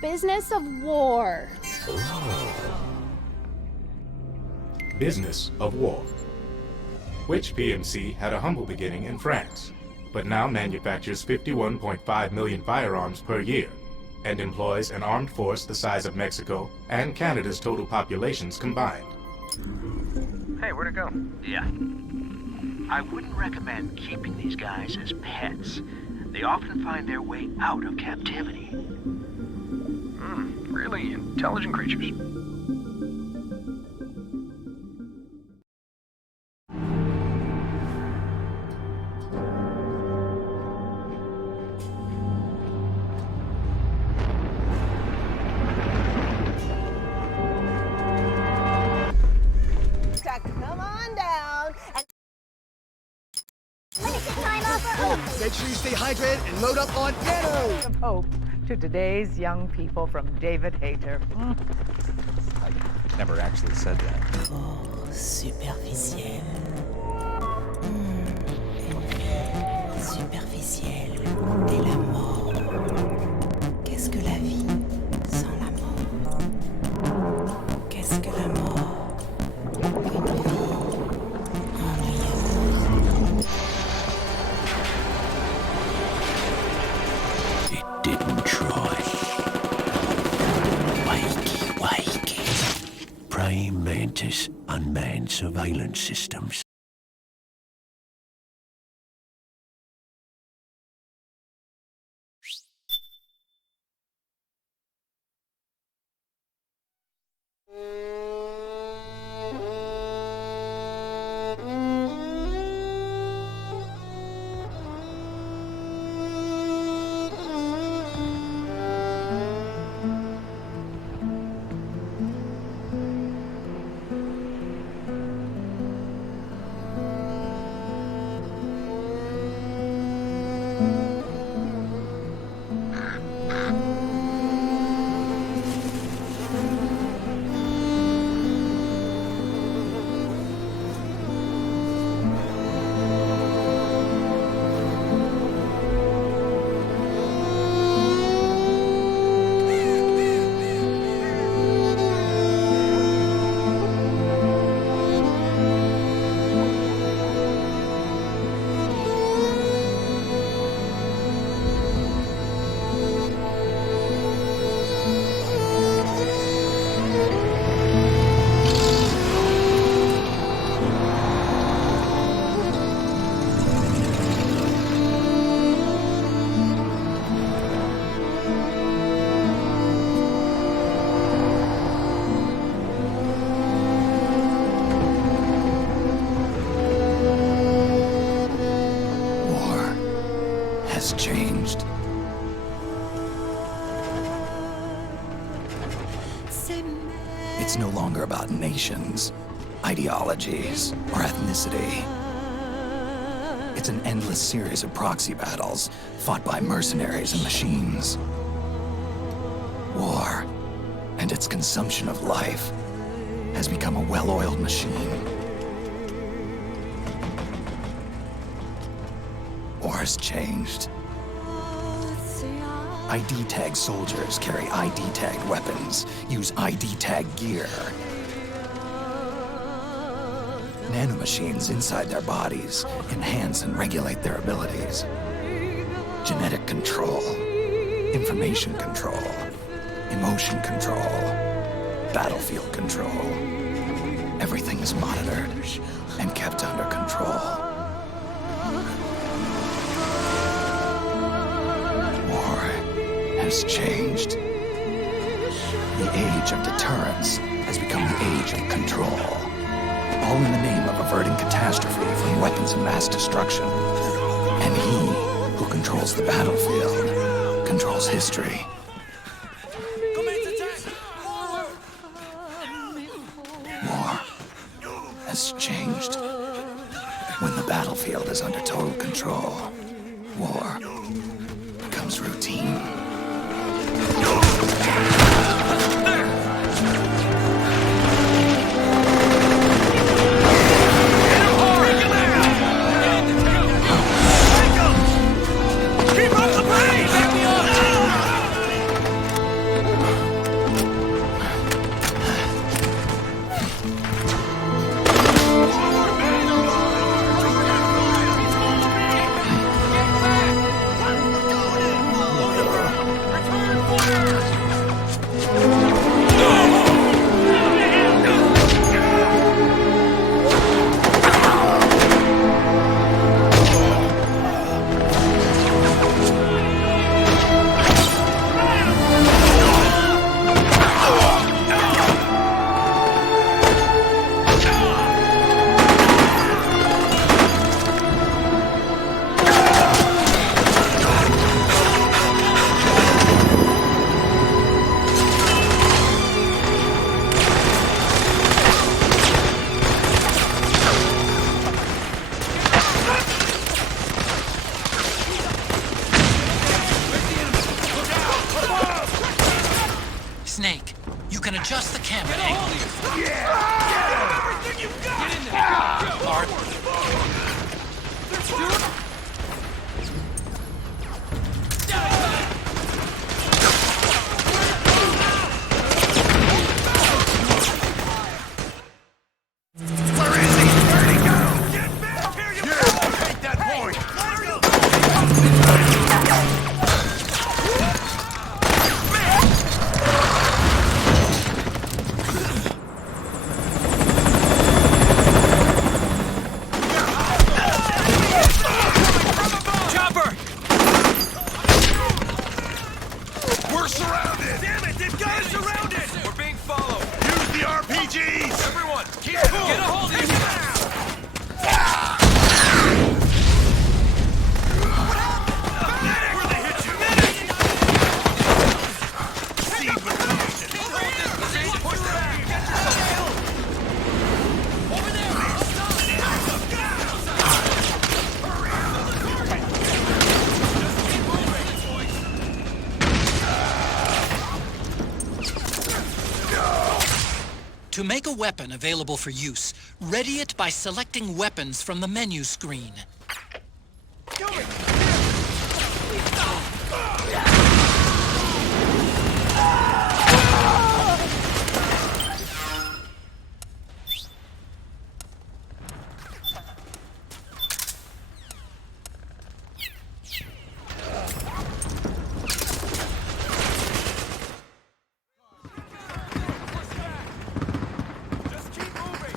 business of war. Business of war. Which PMC had a humble beginning in France, but now manufactures 51.5 million firearms per year, and employs an armed force the size of Mexico and Canada's total populations combined. Hey, where'd it go? Yeah. I wouldn't recommend keeping these guys as pets. They often find their way out of captivity. Really intelligent creatures. Come on down and Make sure you stay hydrated and load up on piano. Of hope to today's young people from David Hayter. I never actually said that. Oh, superficiel. Superficiel est la mort. Qu'est-ce que la vie sans la mort? Qu'est-ce que la mort? Une vie ennuyeuse. It didn't try. Wakey. Praying mantis, unmanned surveillance systems. Changed. It's no longer about nations, ideologies, or ethnicity. It's an endless series of proxy battles fought by mercenaries and machines. War and its consumption of life has become a well-oiled machine. War's changed. ID tag soldiers carry ID tag weapons, use ID tag gear. Nanomachines inside their bodies enhance and regulate their abilities. Genetic control, information control, emotion control, battlefield control. Everything is monitored and kept under control. Has changed. The age of deterrence has become the age of control. All in the name of averting catastrophe from weapons of mass destruction. And he who controls the battlefield controls history. War has changed. When the battlefield is under total control, war becomes routine. keep up the pace! Adjust the camera angle. Everything you've got! Get in there! Art. Let's do it! Where is he? Where'd he go? Get back here, you Take that point! Chopper! We're surrounded! Damn it, they've got us surrounded! We're being followed! Use the RPGs! Everyone, keep cool! Get a hold of you! Where'd they hit you? Seed mutation! Hold this position! Push back! Get yourself killed! Over there! To make a weapon available for use, ready it by selecting weapons from the menu screen. Just keep moving!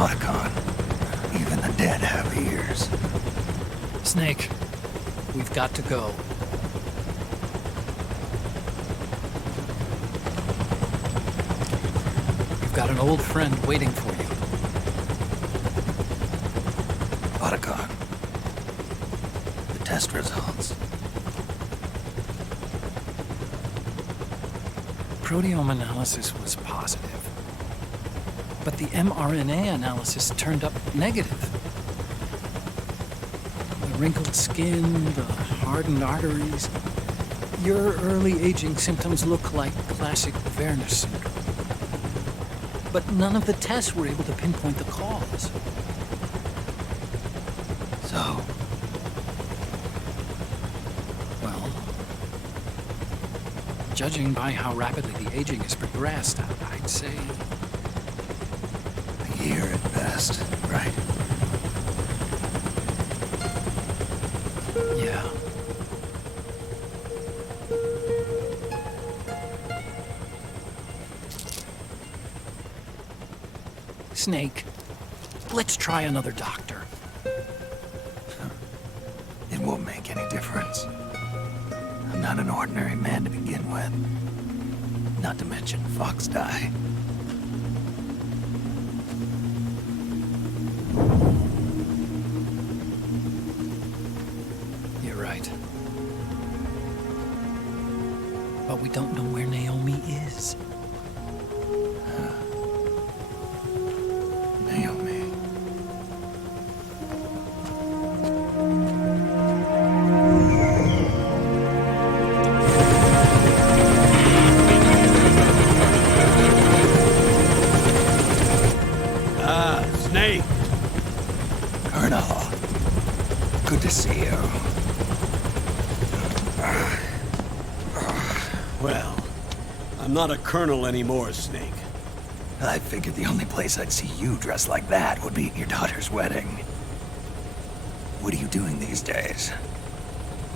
Otacon. Even the dead have ears. Snake, we've got to go. You've got an old friend waiting for you. Otacon. The test results. Proteome analysis was positive, but the mRNA analysis turned up negative. The wrinkled skin, the hardened arteries. Your early aging symptoms look like classic Werner syndrome. But none of the tests were able to pinpoint the cause. So? Well, judging by how rapidly the aging has progressed, I'd say... A year at best, right? Yeah. Snake, let's try another doctor. It won't make any difference. I'm not an ordinary man to begin with. Not to mention Fox die. You're right. But we don't know where Naomi is. Naomi. Snake! Colonel. Good to see you. Well, I'm not a colonel anymore, Snake. I figured the only place I'd see you dressed like that would be at your daughter's wedding. What are you doing these days?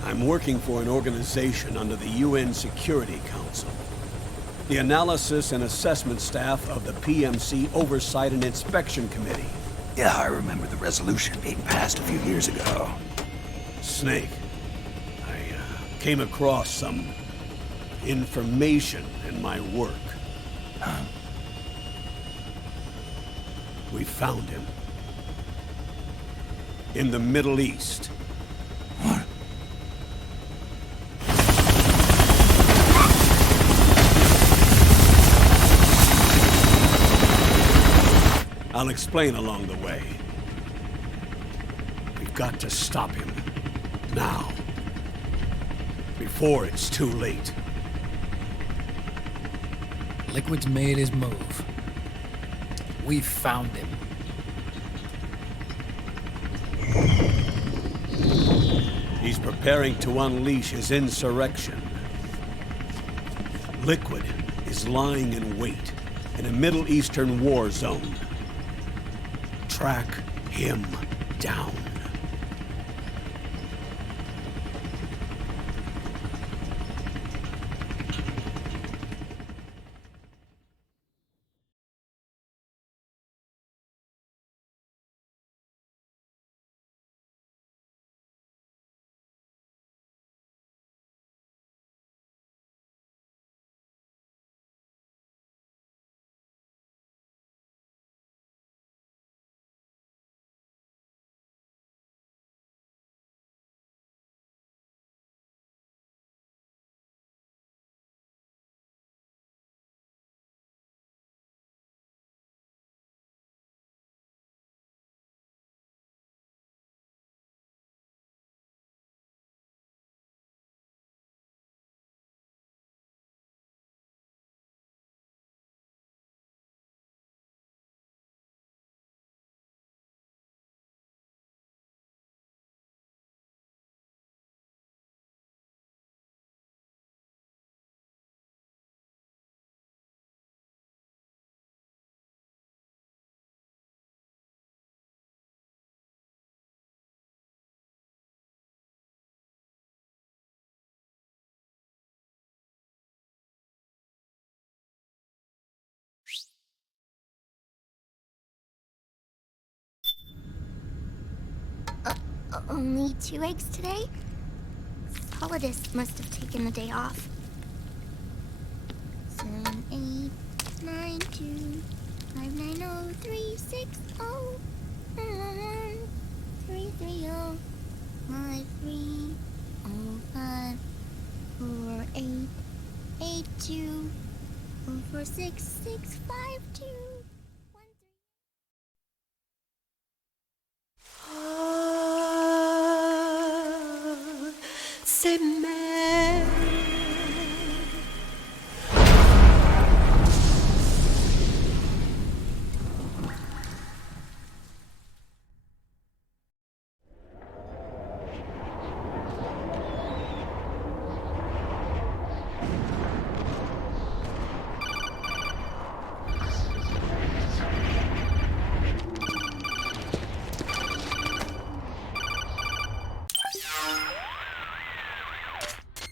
I'm working for an organization under the UN Security Council. The Analysis and Assessment Staff of the PMC Oversight and Inspection Committee. Yeah, I remember the resolution being passed a few years ago. Snake, I came across some information in my work. Huh? We found him. In the Middle East. What? I'll explain along the way. We've got to stop him. Now. Before it's too late. Liquid's made his move. We found him. He's preparing to unleash his insurrection. Liquid is lying in wait in a Middle Eastern war zone. Track him down. Only 2 eggs today? Solidus must have taken the day off. 7, 8, 9, 2, 5, 9, 0, 3, 6, 0, 3, 3, 0, 5, 3, 0, 5, 4, 8, 8, 2, 4, 4, 6, 6, 5, 2, 1, 3. C'est mer.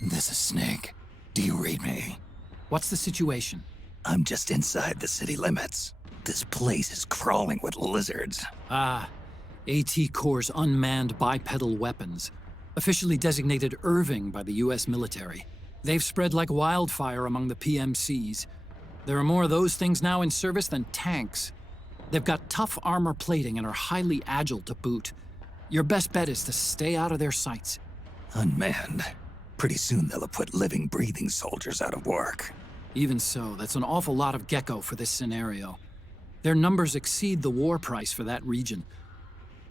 This is Snake. Do you read me? What's the situation? I'm just inside the city limits. This place is crawling with lizards. Ah, AT Corps' unmanned bipedal weapons. Officially designated Irving by the US military. They've spread like wildfire among the PMCs. There are more of those things now in service than tanks. They've got tough armor plating and are highly agile to boot. Your best bet is to stay out of their sights. Unmanned. Pretty soon they'll have put living, breathing soldiers out of work. Even so, that's an awful lot of gecko for this scenario. Their numbers exceed the war price for that region.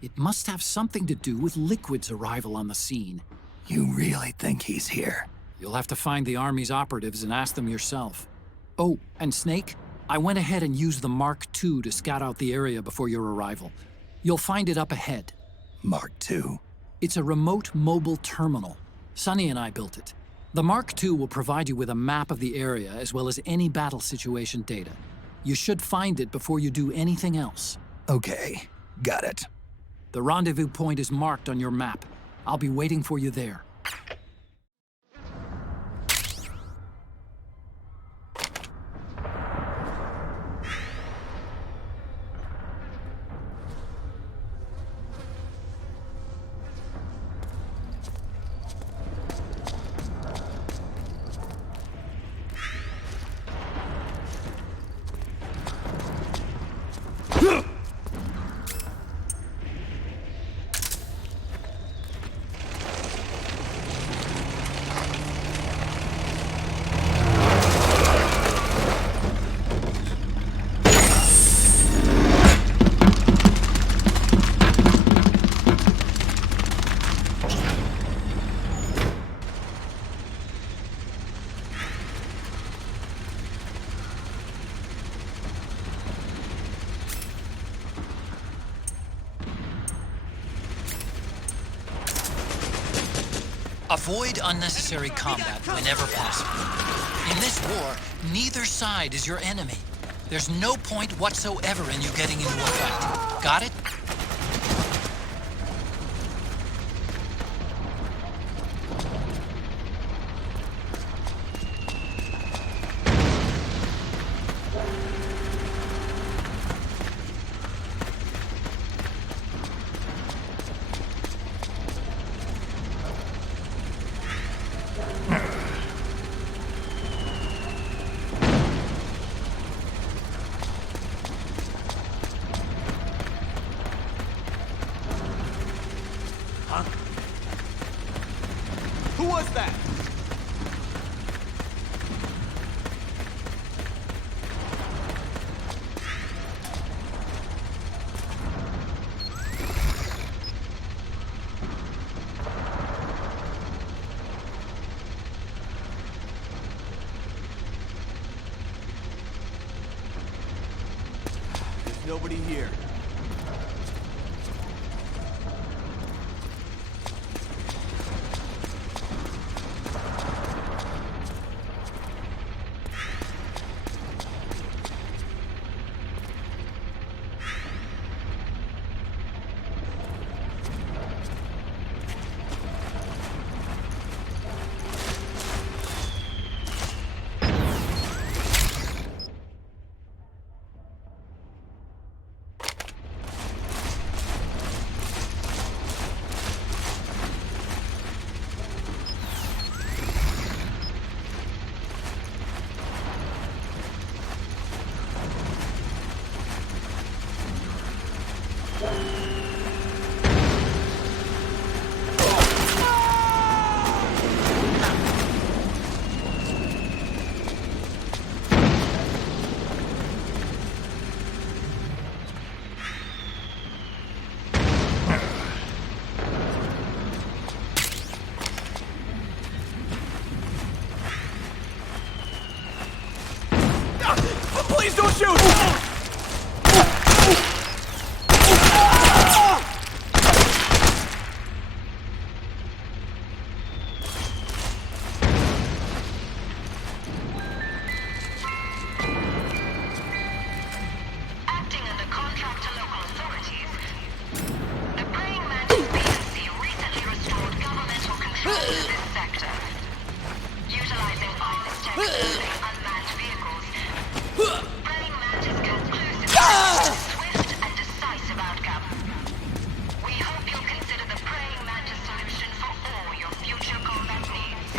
It must have something to do with Liquid's arrival on the scene. You really think he's here? You'll have to find the Army's operatives and ask them yourself. Oh, and Snake, I went ahead and used the Mark II to scout out the area before your arrival. You'll find it up ahead. Mark II? It's a remote mobile terminal. Sonny and I built it. The Mark II will provide you with a map of the area as well as any battle situation data. You should find it before you do anything else. Okay, got it. The rendezvous point is marked on your map. I'll be waiting for you there. Avoid unnecessary combat whenever possible. In this war, neither side is your enemy. There's no point whatsoever in you getting into a fight. Got it? Who was that? There's nobody here. Don't shoot! Acting under contract to local authorities, the Praying Mantis PMC recently restored governmental control of this sector. Utilizing office technology and unmanned vehicles, Praying Mantis conclusively reached a swift and decisive outcome. We hope you'll consider the Praying Mantis solution for all your future combat needs.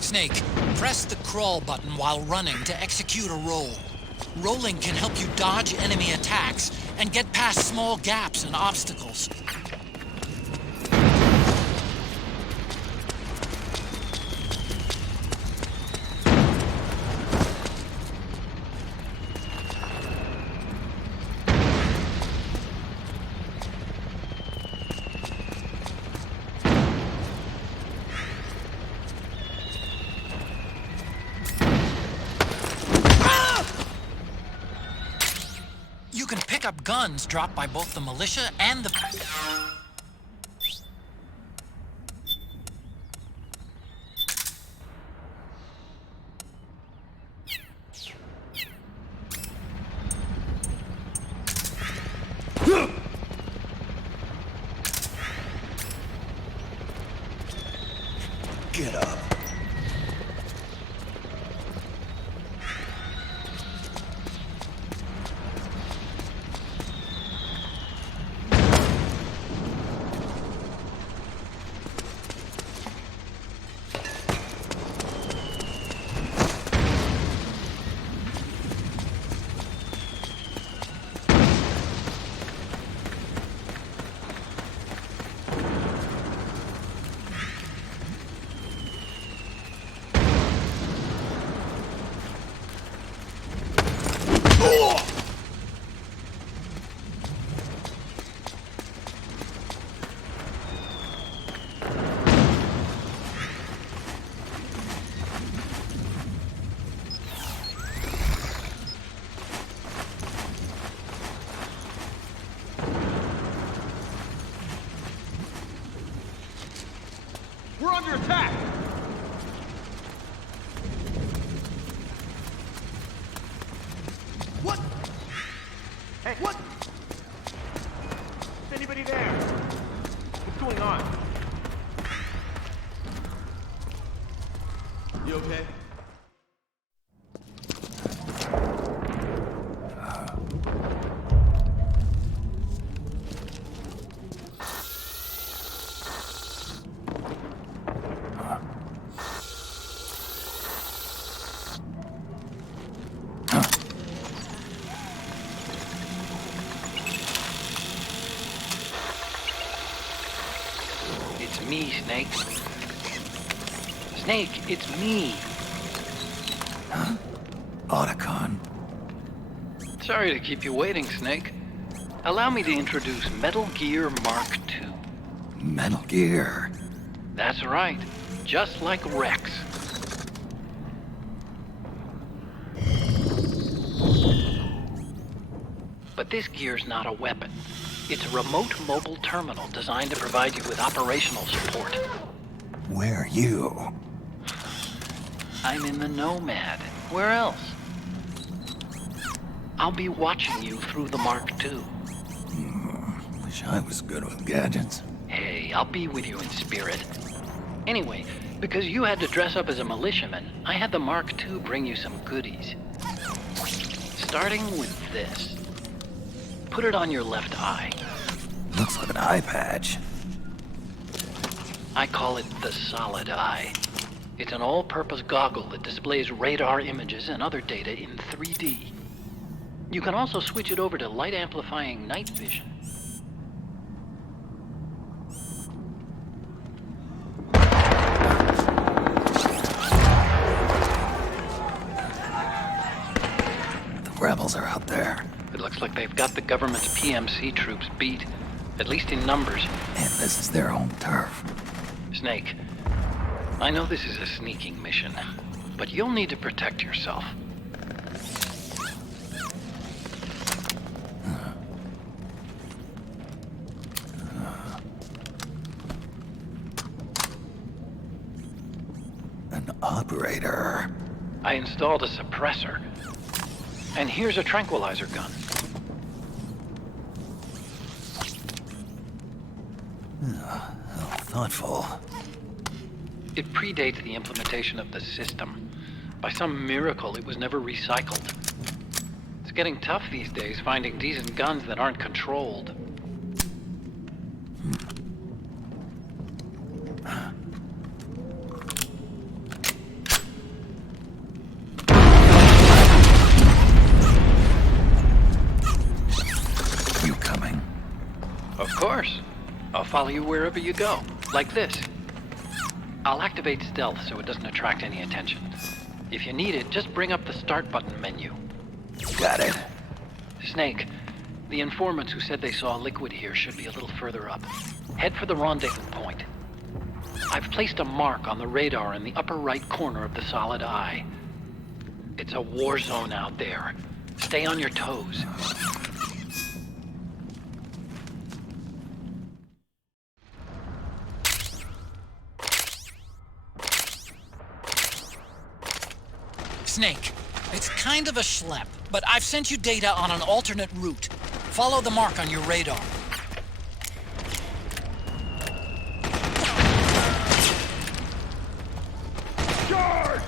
Snake, press the crawl button while running to execute a roll. Rolling can help you dodge enemy attacks and get past small gaps and obstacles. You can pick up guns dropped by both the militia and the... Get up. We're under attack! What? Hey, what? Is anybody there? What's going on? You okay? It's me, Snake. Snake, it's me. Huh? Otacon. Sorry to keep you waiting, Snake. Allow me to introduce Metal Gear Mark II. Metal Gear. That's right. Just like Rex. But this gear's not a weapon. It's a remote mobile terminal designed to provide you with operational support. Where are you? I'm in the Nomad. Where else? I'll be watching you through the Mark II. Wish I was good with gadgets. Hey, I'll be with you in spirit. Anyway, because you had to dress up as a militiaman, I had the Mark II bring you some goodies. Starting with this. Put it on your left eye. Looks like an eye patch. I call it the Solid Eye. It's an all-purpose goggle that displays radar images and other data in 3D. You can also switch it over to light-amplifying night vision. The rebels are out there. It looks like they've got the government's PMC troops beat, at least in numbers. And this is their home turf. Snake, I know this is a sneaking mission, but you'll need to protect yourself. An operator. I installed a suppressor. And here's a tranquilizer gun. How thoughtful. It predates the implementation of the system. By some miracle, it was never recycled. It's getting tough these days finding decent guns that aren't controlled. You coming? Of course. I'll follow you wherever you go, like this. I'll activate stealth so it doesn't attract any attention. If you need it, just bring up the start button menu. Got it. Snake, the informants who said they saw liquid here should be a little further up. Head for the rendezvous point. I've placed a mark on the radar in the upper right corner of the Solid Eye. It's a war zone out there. Stay on your toes. Snake, it's kind of a schlep, but I've sent you data on an alternate route. Follow the mark on your radar. Charge!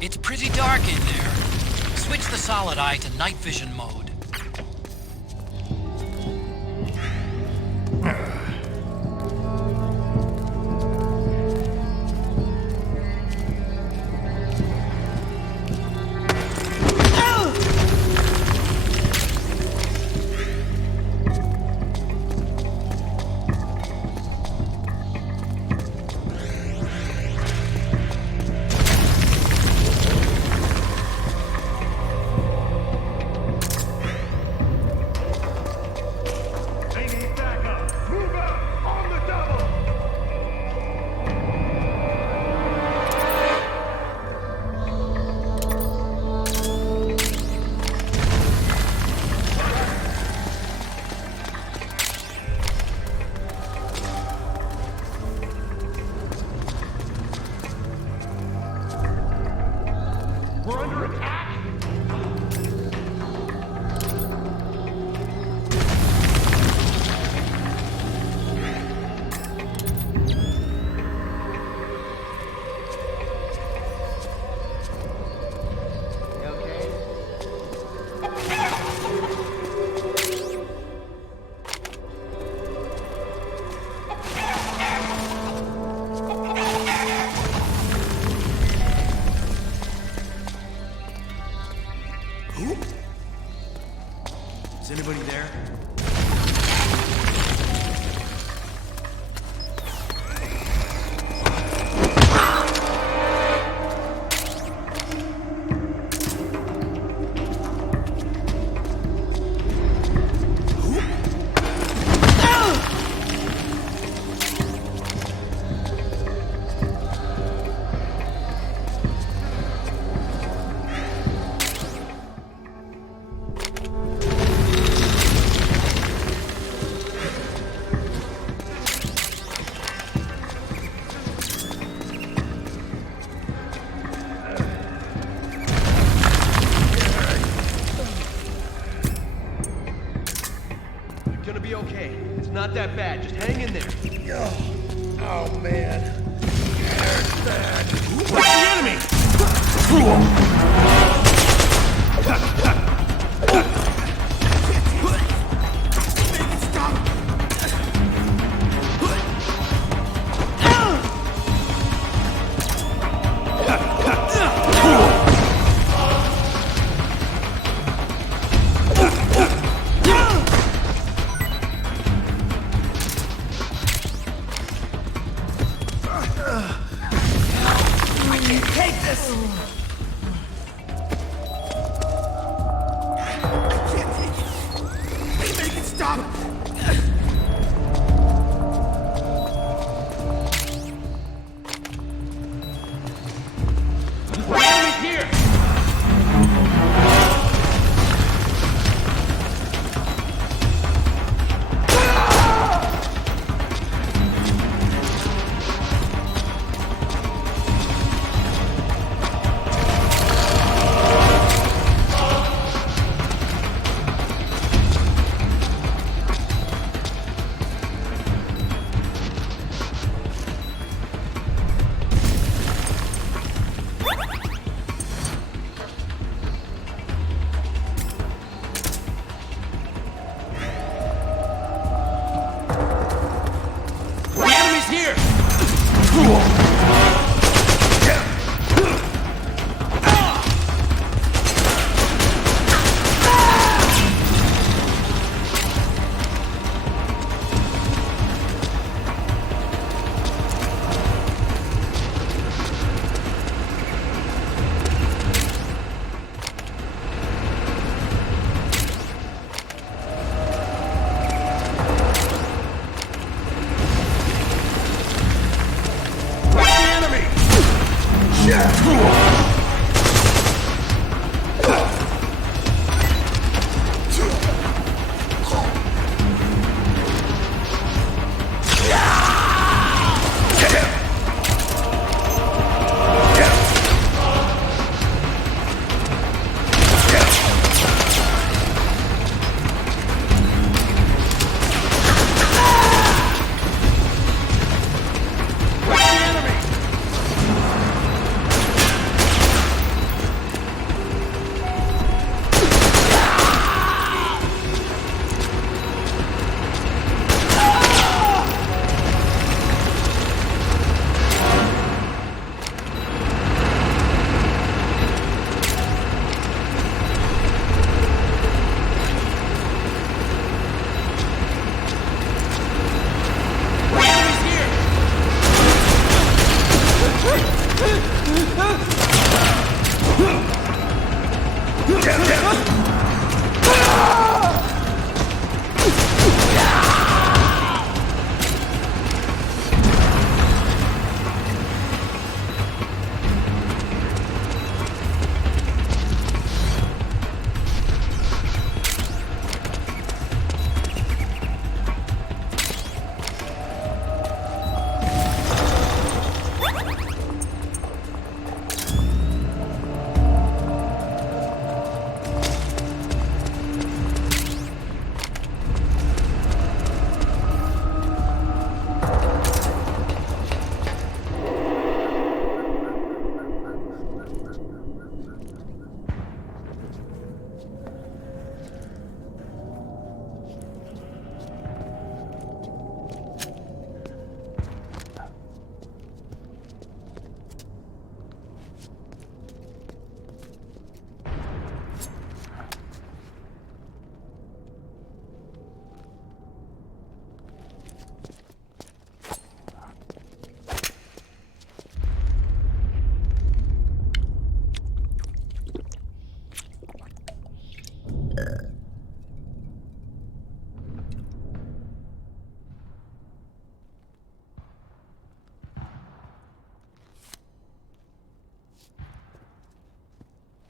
It's pretty dark in there. Switch the solid eye to night vision mode. Is anybody there? Gonna be okay. It's not that bad. Just hang in there. Oh man. There's that. What's the enemy?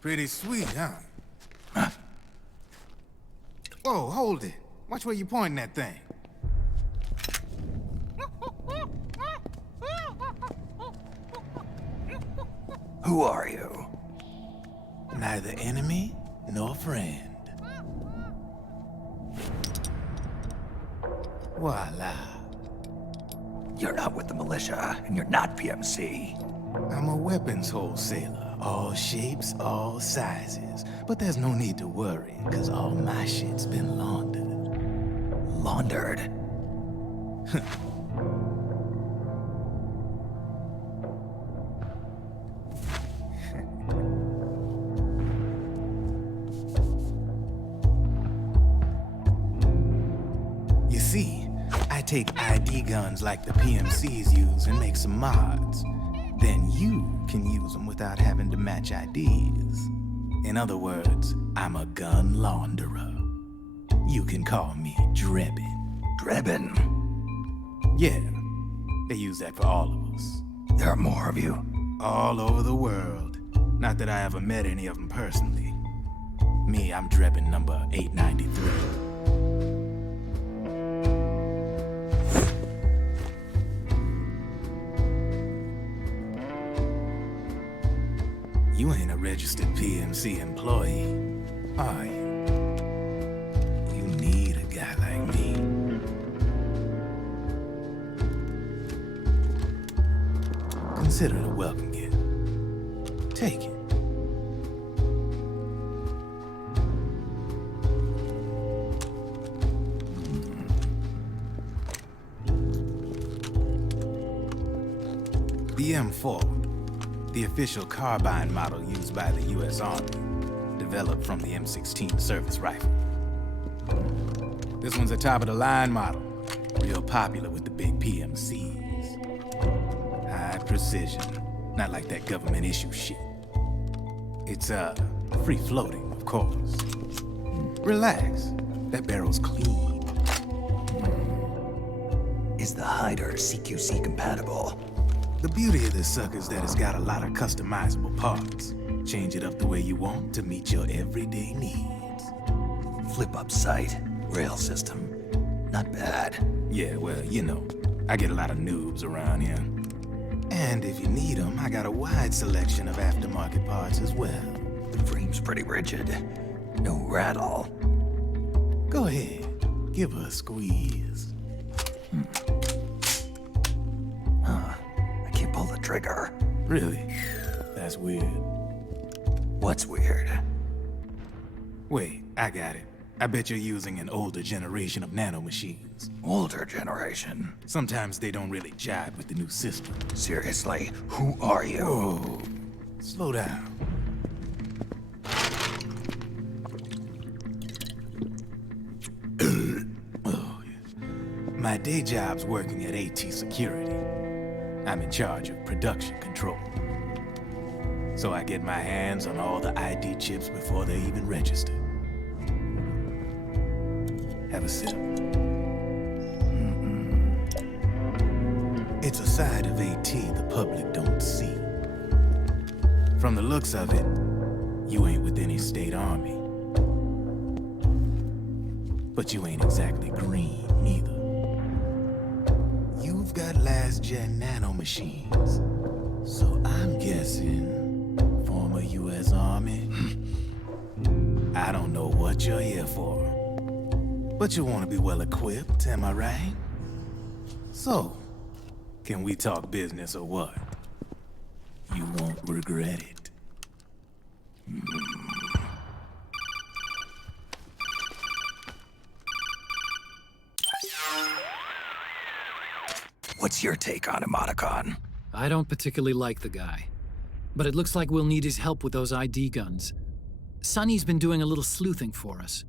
Pretty sweet, huh? Whoa, hold it. Watch where you pointing that thing. Who are you? Neither enemy nor friend. Voila. You're not with the militia, and you're not PMC. I'm a weapons wholesaler. All shapes, all sizes. But there's no need to worry, because all my shit's been laundered. Laundered? You see, I take ID guns like the PMCs use and make some mods. Then you can use them without having to match IDs. In other words, I'm a gun launderer. You can call me Drebin. Drebin? Yeah, they use that for all of us. There are more of you? All over the world. Not that I ever met any of them personally. Me, I'm Drebin number 893. You ain't a registered PMC employee, are you? You need a guy like me. Consider it a welcome gift. Take it. The M4, the official carbine model used by the U.S. Army, developed from the M16 service rifle. This one's a top-of-the-line model, real popular with the big PMCs. High precision, not like that government issue shit. It's, free-floating, of course. Relax, that barrel's clean. Is the hider CQC compatible? The beauty of this sucker is that it's got a lot of customizable parts. Change it up the way you want to meet your everyday needs. Flip-up sight, rail system. Not bad. Yeah, well, you know, I get a lot of noobs around here. And if you need them, I got a wide selection of aftermarket parts as well. The frame's pretty rigid. No rattle. Go ahead, give her a squeeze. I can't pull the trigger. Really? That's weird. What's weird? Wait, I got it. I bet you're using an older generation of nanomachines. Older generation? Sometimes they don't really jive with the new system. Seriously, who are you? Whoa. Slow down. Oh, yeah. My day job's working at AT Security. I'm in charge of production control. So I get my hands on all the ID chips before they even register. Have a sip. It's a side of AT the public don't see. From the looks of it, you ain't with any state army. But you ain't exactly green, neither. You've got last-gen nanomachines. So I'm guessing former U.S. Army? I don't know what you're here for. But you want to be well-equipped, am I right? So, can we talk business or what? You won't regret it. What's your take on Emoticon? I don't particularly like the guy. But it looks like we'll need his help with those ID guns. Sonny's been doing a little sleuthing for us.